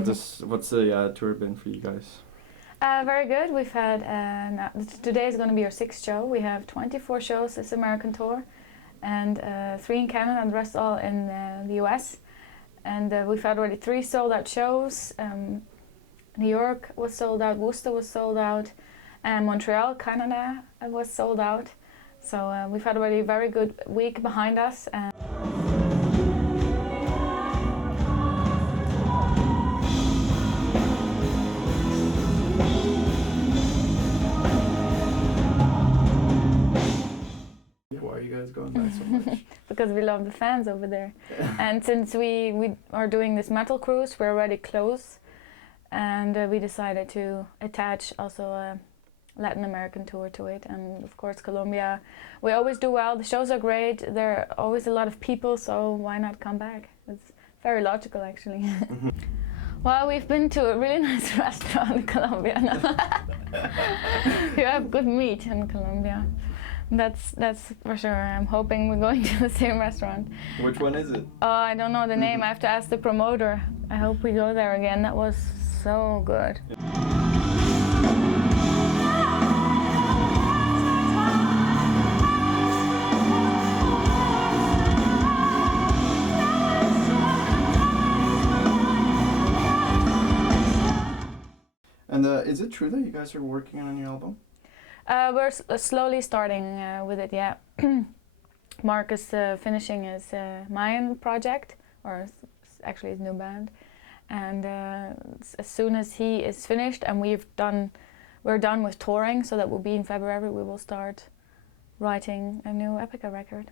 What's the tour been for you guys? Very good. We've had today is going to be our 6th show. We have 24 shows this American tour, and 3 in Canada, and the rest all in the US. And we've had already 3 sold-out shows. New York was sold out, Worcester was sold out, and Montreal, Canada was sold out. So we've had already a very good week behind us. Why are you guys going back so much? Because we love the fans over there. And since we are doing this metal cruise, we're already close. And we decided to attach also a Latin American tour to it. And of course Colombia, we always do well. The shows are great. There are always a lot of people, so why not come back? It's very logical actually. Well, we've been to a really nice restaurant in Colombia now. You have good meat in Colombia. That's for sure. I'm hoping we're going to the same restaurant. Which one is it? Oh, I don't know the name. I have to ask the promoter. I hope we go there again. That was so good. And is it true that you guys are working on a new album? We're slowly starting with it, yeah. Mark is finishing his Mayan project, or actually his new band. And as soon as he is finished and we're done with touring, so that will be in February, we will start writing a new Epica record.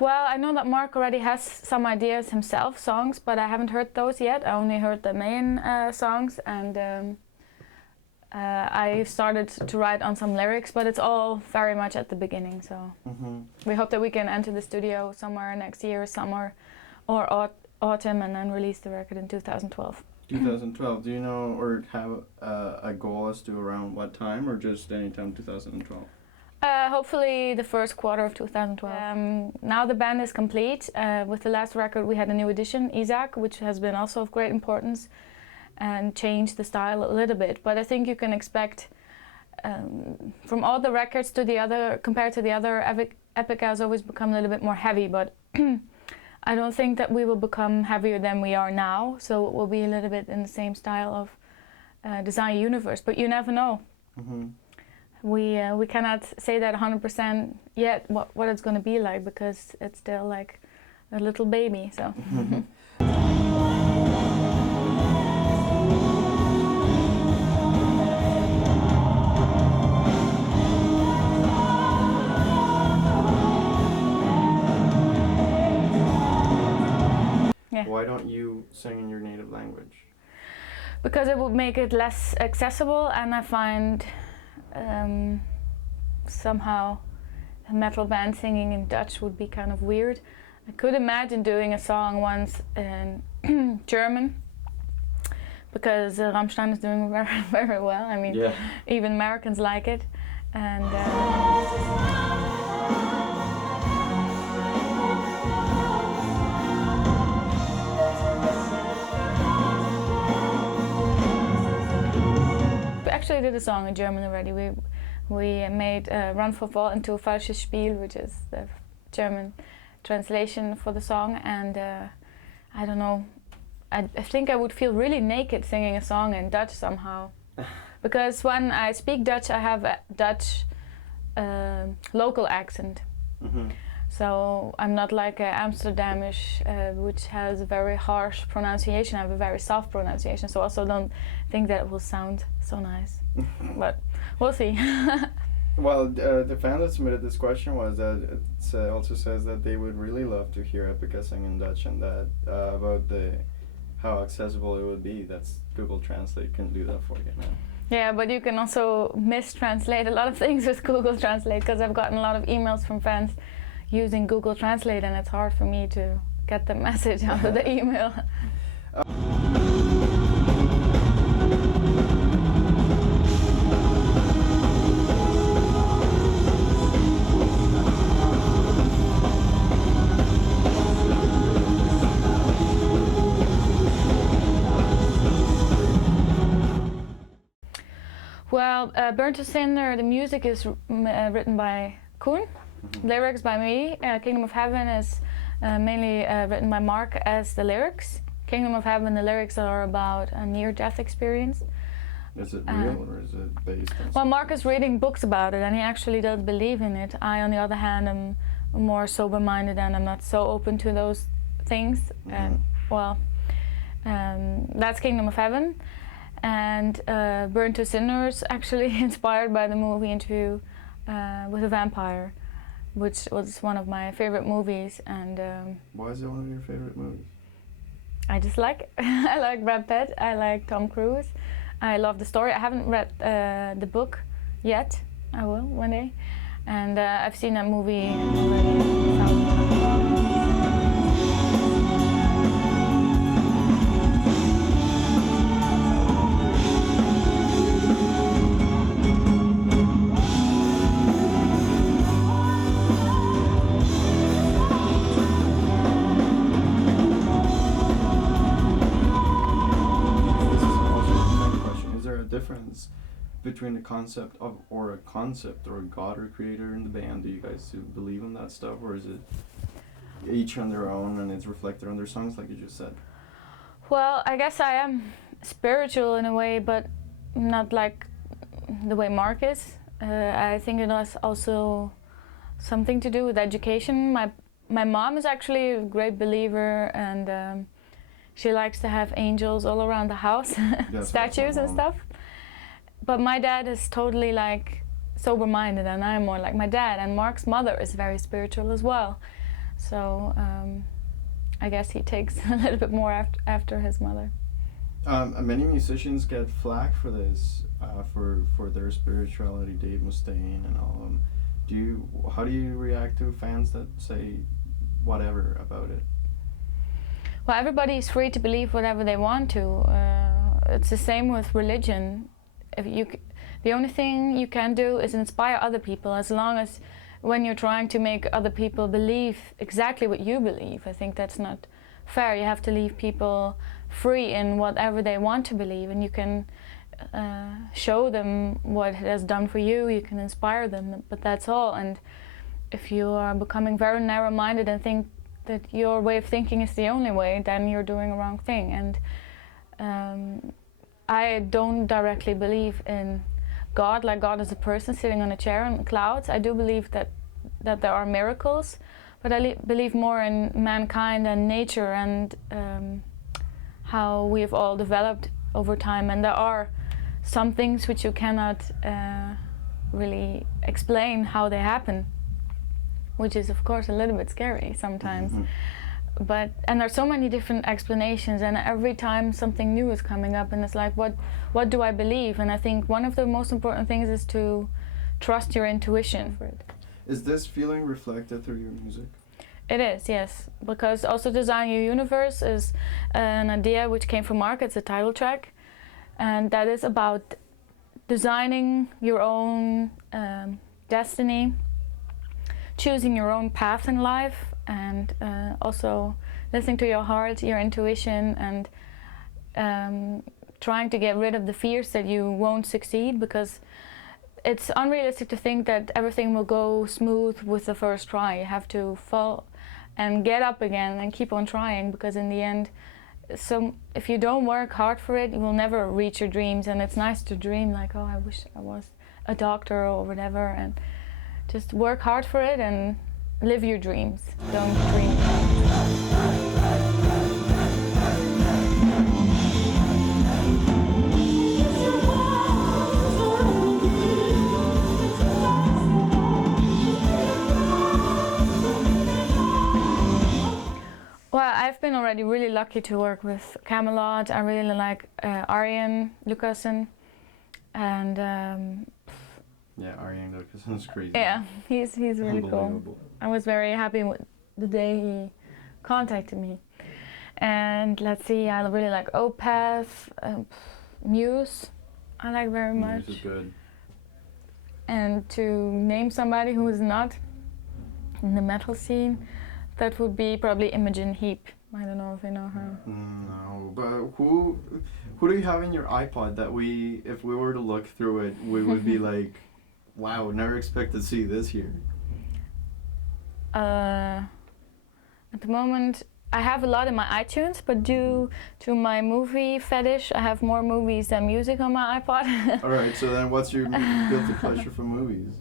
Well, I know that Mark already has some ideas himself, songs, but I haven't heard those yet. I only heard the main songs, and I started to write on some lyrics, but it's all very much at the beginning, so we hope that we can enter the studio somewhere next year, summer or autumn, and then release the record in 2012. 2012, do you know or have a goal as to around what time, or just anytime 2012? Hopefully the first quarter of 2012. Now the band is complete. With the last record we had a new addition, Isaac, which has been also of great importance and changed the style a little bit. But I think you can expect from all the records to the other, compared to the other, Epica has always become a little bit more heavy, but I don't think that we will become heavier than we are now, so it will be a little bit in the same style of Design Universe, but you never know. We cannot say that 100% yet what it's going to be like, because it's still like a little baby. So. Yeah. Why don't you sing in your native language? Because it would make it less accessible, and I find somehow a metal band singing in Dutch would be kind of weird. I could imagine doing a song once in German, because Rammstein is doing very, very well. I mean, yeah. Even Americans like it. And actually did a song in German already. We made Run for Fall into a falsches Spiel, which is the German translation for the song, and I don't know, I think I would feel really naked singing a song in Dutch somehow. Because when I speak Dutch, I have a Dutch local accent. So I'm not like Amsterdamish, which has a very harsh pronunciation. I have a very soft pronunciation, so I also don't think that it will sound so nice. But we'll see. Well, the fan that submitted this question was that it also says that they would really love to hear Epica sing in Dutch, and that about how accessible it would be. That's Google Translate can do that for you now. Yeah, but you can also mistranslate a lot of things with Google Translate, because I've gotten a lot of emails from fans using Google Translate, and it's hard for me to get the message out of the email. Well, Burn to Cinder, the music is written by Koen, lyrics by me. Kingdom of Heaven is mainly written by Mark as the lyrics. Kingdom of Heaven, the lyrics are about a near-death experience. Is it real or is it based on? Well, Mark is reading books about it and he actually does believe in it. I, on the other hand, am more sober-minded and I'm not so open to those things. And well, that's Kingdom of Heaven. And Burn to Cinders actually inspired by the movie Interview with a Vampire, which was one of my favorite movies. And why is it one of your favorite movies? I just like it. I like Brad Pitt, I like Tom Cruise. I love the story. I haven't read the book yet. I will one day. And I've seen that movie already 1,000 times. Difference between the concept of or a god or creator in the band? Do you guys believe in that stuff, or is it each on their own and it's reflected on their songs like you just said? Well, I guess I am spiritual in a way, but not like the way Mark is. I think it has also something to do with education. My mom is actually a great believer, and she likes to have angels all around the house, statues and stuff. But my dad is totally like sober-minded, and I'm more like my dad. And Mark's mother is very spiritual as well, so I guess he takes a little bit more after his mother. Many musicians get flack for this, for their spirituality. Dave Mustaine and all of them. How do you react to fans that say whatever about it? Well, everybody is free to believe whatever they want to. It's the same with religion. The only thing you can do is inspire other people, as long as when you're trying to make other people believe exactly what you believe. I think that's not fair. You have to leave people free in whatever they want to believe, and you can show them what it has done for you. You can inspire them, but that's all. And if you are becoming very narrow-minded and think that your way of thinking is the only way, then you're doing a wrong thing. And I don't directly believe in God, like God is a person sitting on a chair in clouds. I do believe that there are miracles, but I believe more in mankind and nature and how we have all developed over time. And there are some things which you cannot really explain how they happen, which is of course a little bit scary sometimes. And there's so many different explanations, and every time something new is coming up, and it's like, what do I believe? And I think one of the most important things is to trust your intuition for it. Is this feeling reflected through your music? It is, yes, because also Design Your Universe is an idea which came from Mark. It's a title track, and that is about designing your own destiny, choosing your own path in life, and also listening to your heart, your intuition, and trying to get rid of the fears that you won't succeed, because it's unrealistic to think that everything will go smooth with the first try. You have to fall and get up again and keep on trying, because in the end, if you don't work hard for it, you will never reach your dreams. And it's nice to dream like, oh, I wish I was a doctor or whatever, and just work hard for it and live your dreams. Don't dream. Well, I've been already really lucky to work with Camelot. I really like Arjen Lucassen, and yeah, Arjen Lucassen is crazy. Yeah, he's really cool. I was very happy with the day he contacted me. And let's see, I really like Opeth, Muse. I like very much. Muse is good. And to name somebody who is not in the metal scene, that would be probably Imogen Heap. I don't know if you know her. No, but who Who do you have in your iPod that if we were to look through it, we would be like, wow, never expected to see this here? At the moment, I have a lot in my iTunes, but due to my movie fetish, I have more movies than music on my iPod. All right, so then what's your guilty pleasure for movies?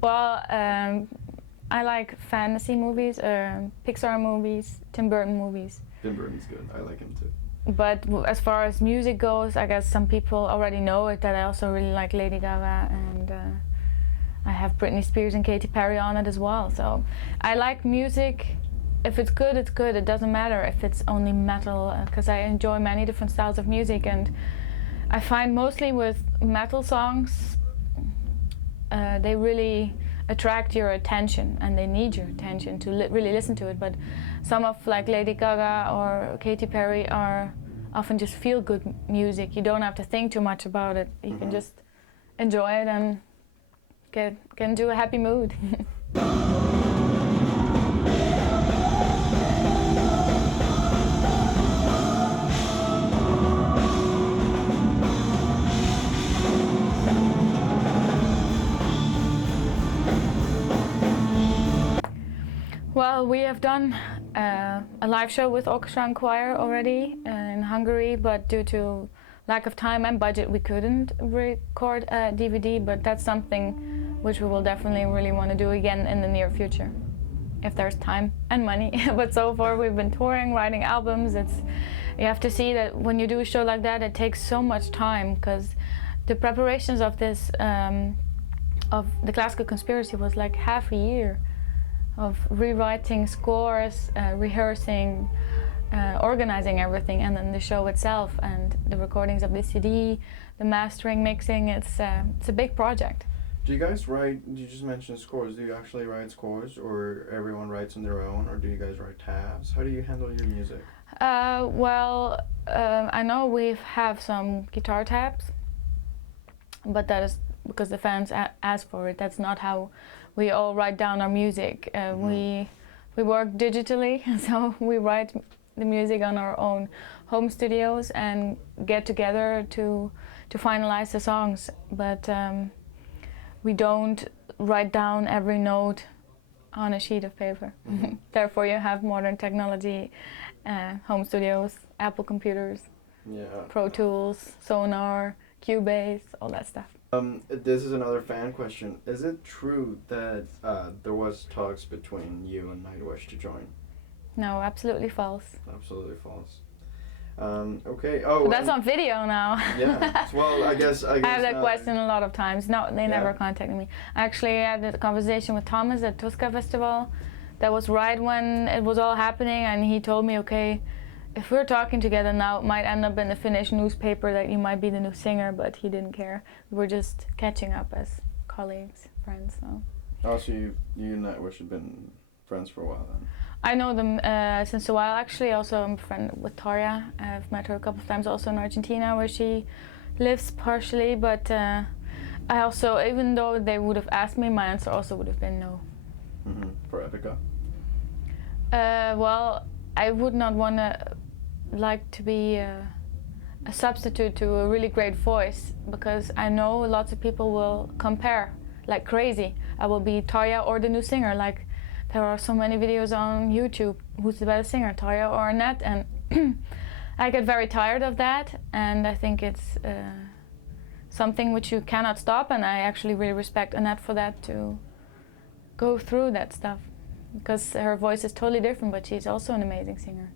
Well, I like fantasy movies, Pixar movies, Tim Burton movies. Tim Burton's good. I like him too. But as far as music goes, I guess some people already know it, that I also really like Lady Gaga, and I have Britney Spears and Katy Perry on it as well. So I like music. If it's good, it's good. It doesn't matter if it's only metal, because I enjoy many different styles of music, and I find mostly with metal songs, they really attract your attention and they need your attention to really listen to it. But some of like Lady Gaga or Katy Perry are often just feel good music. You don't have to think too much about it. You can just enjoy it and get into a happy mood. Well, we have done a live show with orchestra and choir already in Hungary, but due to lack of time and budget, we couldn't record a DVD, but that's something which we will definitely really want to do again in the near future, if there's time and money. But so far we've been touring, writing albums. You have to see that when you do a show like that, it takes so much time, because the preparations of this, of the Classical Conspiracy, was like half a year of rewriting scores, rehearsing, organizing everything, and then the show itself and the recordings of the CD, the mastering, mixing. It's a big project. Do you guys write, you just mentioned scores, do you actually write scores, or everyone writes on their own, or do you guys write tabs? How do you handle your music? Well, I know we have some guitar tabs, but that is because the fans ask for it. That's not how we all write down our music. We work digitally, so we write the music on our own home studios and get together to finalize the songs. But we don't write down every note on a sheet of paper. Therefore, you have modern technology, home studios, Apple computers, Pro Tools, Sonar, Cubase, all that stuff. This is another fan question. Is it true that there was talks between you and Nightwish to join? No, absolutely false. Absolutely false. Okay. Oh, but that's on video now. Yeah. Well, I guess I have that question a lot of times. No, they never contacted me. Actually, I had a conversation with Thomas at Tuska Festival. That was right when it was all happening, and he told me, okay, if we're talking together now, it might end up in the Finnish newspaper that you might be the new singer, but he didn't care. We were just catching up as colleagues, friends. So. Oh, so you and Nightwish have been friends for a while then? I know them since a while, actually. Also, I'm a friend with Tarja. I've met her a couple of times also in Argentina, where she lives partially, but I also, even though they would have asked me, my answer also would have been no. For Epica? Well, I would not want to be a substitute to a really great voice, because I know lots of people will compare like crazy. I will be Tarja or the new singer. Like, there are so many videos on YouTube. Who's the better singer, Tarja or Annette? And I get very tired of that, and I think it's something which you cannot stop, and I actually really respect Annette for that, to go through that stuff, because her voice is totally different, but she's also an amazing singer.